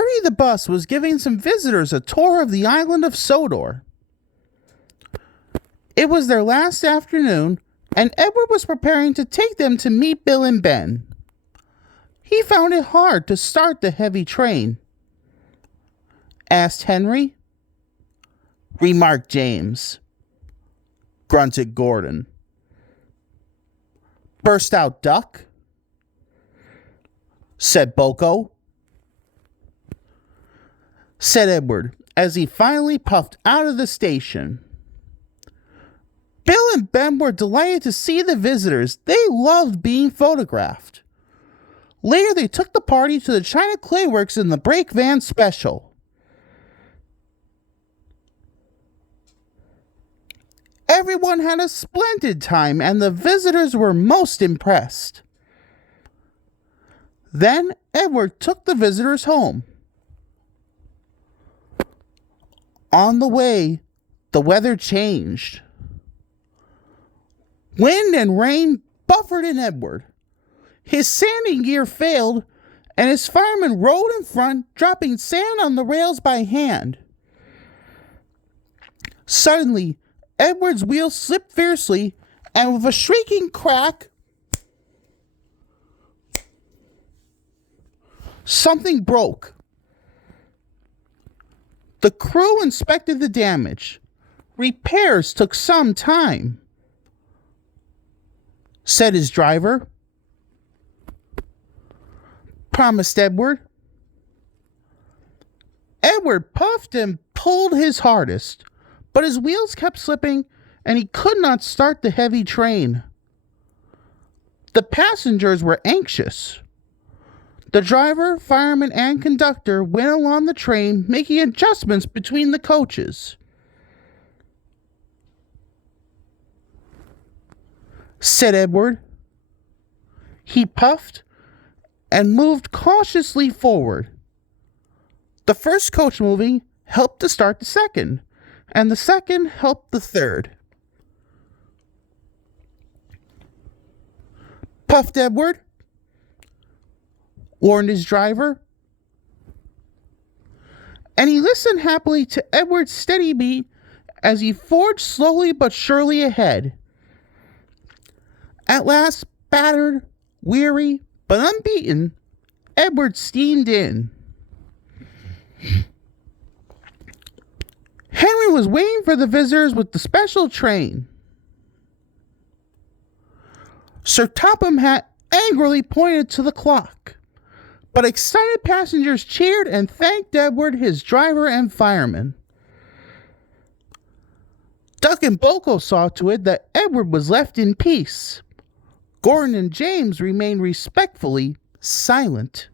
Bertie the bus was giving some visitors a tour of the island of Sodor. It was their last afternoon, and Edward was preparing to take them to meet Bill and Ben. He found it hard to start the heavy train. Asked Henry. Remarked James. Grunted Gordon. Burst out Duck. Said Boko. Said Edward as he finally puffed out of the station. Bill and Ben were delighted to see the visitors. They loved being photographed. Later, they took the party to the China Clay Works in the Brake Van Special. Everyone had a splendid time, and the visitors were most impressed. Then Edward took the visitors home. On the way, the weather changed. Wind and rain buffeted Edward. His sanding gear failed, and his fireman rode in front, dropping sand on the rails by hand. Suddenly, Edward's wheel slipped fiercely, and with a shrieking crack, something broke. The crew inspected the damage. Repairs took some time, said his driver. Promised Edward. Edward puffed and pulled his hardest, but his wheels kept slipping and he could not start the heavy train. The passengers were anxious. The driver, fireman, and conductor went along the train, making adjustments between the coaches. Said Edward. He puffed and moved cautiously forward. The first coach moving helped to start the second, and the second helped the third. Puffed Edward, warned his driver, and he listened happily to Edward's steady beat as he forged slowly but surely ahead. At last, battered, weary, but unbeaten, Edward steamed in. Henry was waiting for the visitors with the special train. Sir Topham Hatt angrily pointed to the clock, but excited passengers cheered and thanked Edward, his driver, and fireman. Duck and Boko saw to it that Edward was left in peace. Gordon and James remained respectfully silent.